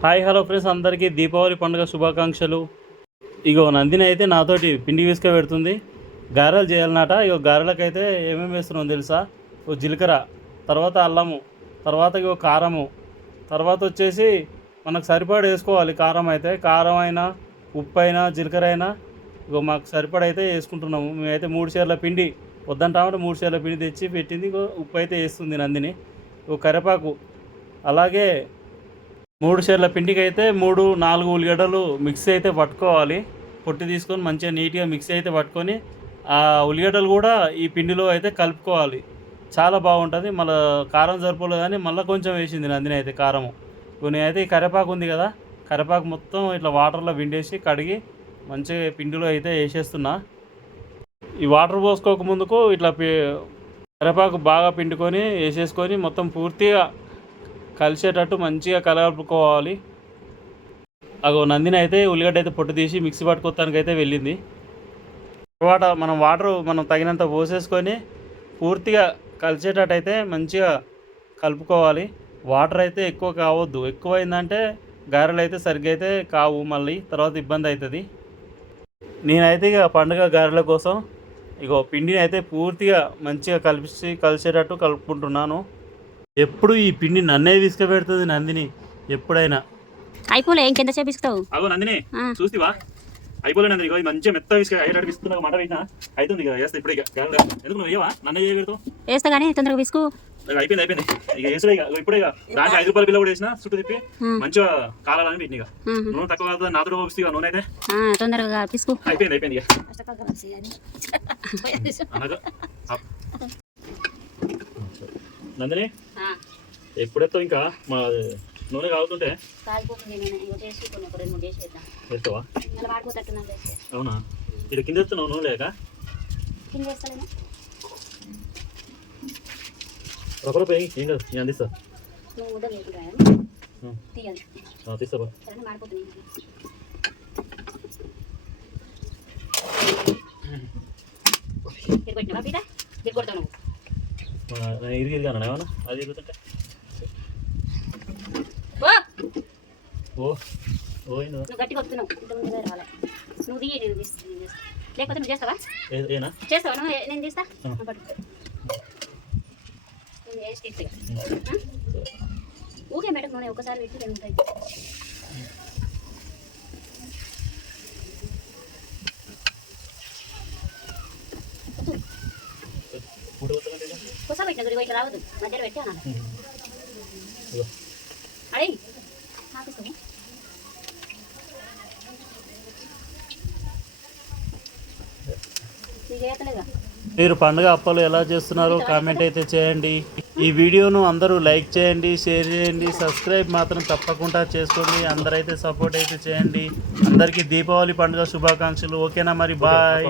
Hi hello friends అందరికీ దీపావళి పండుగ శుభాకాంక్షలు. ఇగో నందిని అయితే నాతోటి పిండి విసుక పెడుతుంది. గారెలు చేయాలన్నట. ఇగో గారెలకైతే ఏమేమి వేస్తున్నాం తెలుసా? ఓ జీలకర్ర తర్వాత అల్లము తర్వాత ఇగో కారము. తర్వాత వచ్చేసి మనకు సరిపడ వేసుకోవాలి కారం అయితే. కారం అయినా ఉప్పు అయినా జీలకర్ర అయినా. ఇగో మాకు సరిపడ అయితే వేసుకుంటున్నాము. మేమైతే మూడు చీరల పిండి వద్దంటామంటే మూడు చీరల పిండి తెచ్చి పెట్టింది. ఇగో ఉప్పు అయితే వేస్తుంది నందిని. ఓ కరివేపాకు అలాగే మూడు షేర్ల పిండికి అయితే మూడు నాలుగు ఉల్లిగడ్డలు మిక్సీ అయితే పట్టుకోవాలి. పొట్టి తీసుకొని మంచిగా నీట్గా మిక్సీ అయితే పట్టుకొని ఆ ఉల్లిగడ్డలు కూడా ఈ పిండిలో అయితే కలుపుకోవాలి. చాలా బాగుంటుంది. మళ్ళీ కారం సరిపోలేదు కానీ మళ్ళీ కొంచెం వేసింది నందిని అయితే కారము. కొన్ని అయితే ఈ కరివేపాకు ఉంది కదా కరివేపాకు మొత్తం ఇట్లా వాటర్లో పిండేసి కడిగి మంచిగా పిండిలో అయితే వేసేస్తున్నా. ఈ వాటర్ పోసుకోక ముందుకు ఇట్లా పి- కరివేపాకు బాగా పిండుకొని వేసేసుకొని మొత్తం పూర్తిగా కలిసేటట్టు మంచిగా కలుపుకోవాలి అగో నందిని అయితే ఉల్లిగడ్డ అయితే పొట్టు తీసి మిక్సీ పట్టుకోవడానికి అయితే వెళ్ళింది. తర్వాత మనం వాటర్ మనం తగినంత పోసేసుకొని పూర్తిగా కలిసేటట్టు అయితే మంచిగా కలుపుకోవాలి. వాటర్ అయితే ఎక్కువ కావద్దు. ఎక్కువ అయిందంటే గారెలు అయితే సరిగ్గా అయితే కావు మళ్ళీ తర్వాత ఇబ్బంది అవుతుంది నేనైతే ఇక పండుగ గారెల కోసం ఇగో పిండిని అయితే పూర్తిగా మంచిగా కలిసి కలిసేటట్టు కలుపుకుంటున్నాను. ఎప్పుడు ఈ పిండి నన్నే తీసుకుపెడుతుంది నందిని? ఎప్పుడైనా. అయిపోలే ఇంకెంత చేపిస్తావు అగో నందిని. చూస్తివా అయిపోలే నందిని ఇగో మంచిగా మెత్త విసుక అయ్యేటట్టు ఇస్తున్నా మాట పెట్టినా అవుతుంది ఇక వేస్తా ఇప్పుడు ఇక. ఎందుకు నువ్వు ఏవా నన్నే చేయబెడతావు వేస్తా కానీ తొందరగా విసుకు అయిపోయింది అయిపోయింది. ఇక వేసుడే ఇక. ఇప్పుడే ఇక. దాంట్లో ఐదు రూపాయల బిల్ల కూడా వేసిన చుట్టూ తిప్పి. మంచిగా కాలాలని పెట్టిన ఇక. నూనె తక్కువ కాదు నాతో పంపిస్తే ఇక నూనె అయితే. తొందరగా పిసుకు అయిపోయింది అయిపోయింది ఇక. నందిని ఎప్పుడెత్తావు ఇంకా? మా నూనె కాగుతుంటే? వేస్తావా అవునా? ఇది కింద ఎత్తున్నావు నూనె లేక? రొప్ప రొప్ప ఏం కాదు నేను అందిస్తా. నువ్వు ముద్ద వేసుకుంటా ఉమ్. తీయాలి. ఆ, తీస్తా బా. సరే మాడిపోతుంది. తిరిగొట్టినావా పీట? తిరిగొడతావు నువ్వు. ఆ, నేను ఇరిగి ఇరిగి ఏమన్నా? అది ఇరుగుతుంటే ఓ ఓ ఓ ఏందో నువ్వు. గట్టిగా వస్తున్నావు నువ్వు దిగి నేను తీస్తా నేను చేస్తా లేకపోతే నువ్వు చేస్తావా? చేస్తావా? నువ్వు నేను తీస్తా? ఊకే మేడం నూనె ఒకసారి పెట్టి రెండు ఉంటాయి. కొస పెట్టిన గుడి ఇట్లా రావద్దు. మధ్యలో పెట్టి. అడే నాకు మీరు పండుగ అప్పలు ఎలా చేస్తున్నారో కామెంట్ అయితే చేయండి. ఈ వీడియోను అందరూ లైక్ చేయండి షేర్ చేయండి సబ్స్క్రైబ్ మాత్రం తప్పకుండా చేసుకోండి. అందరైతే సపోర్ట్ అయితే చేయండి. అందరికీ దీపావళి పండుగ శుభాకాంక్షలు. ఓకేనా మరి? బాయ్.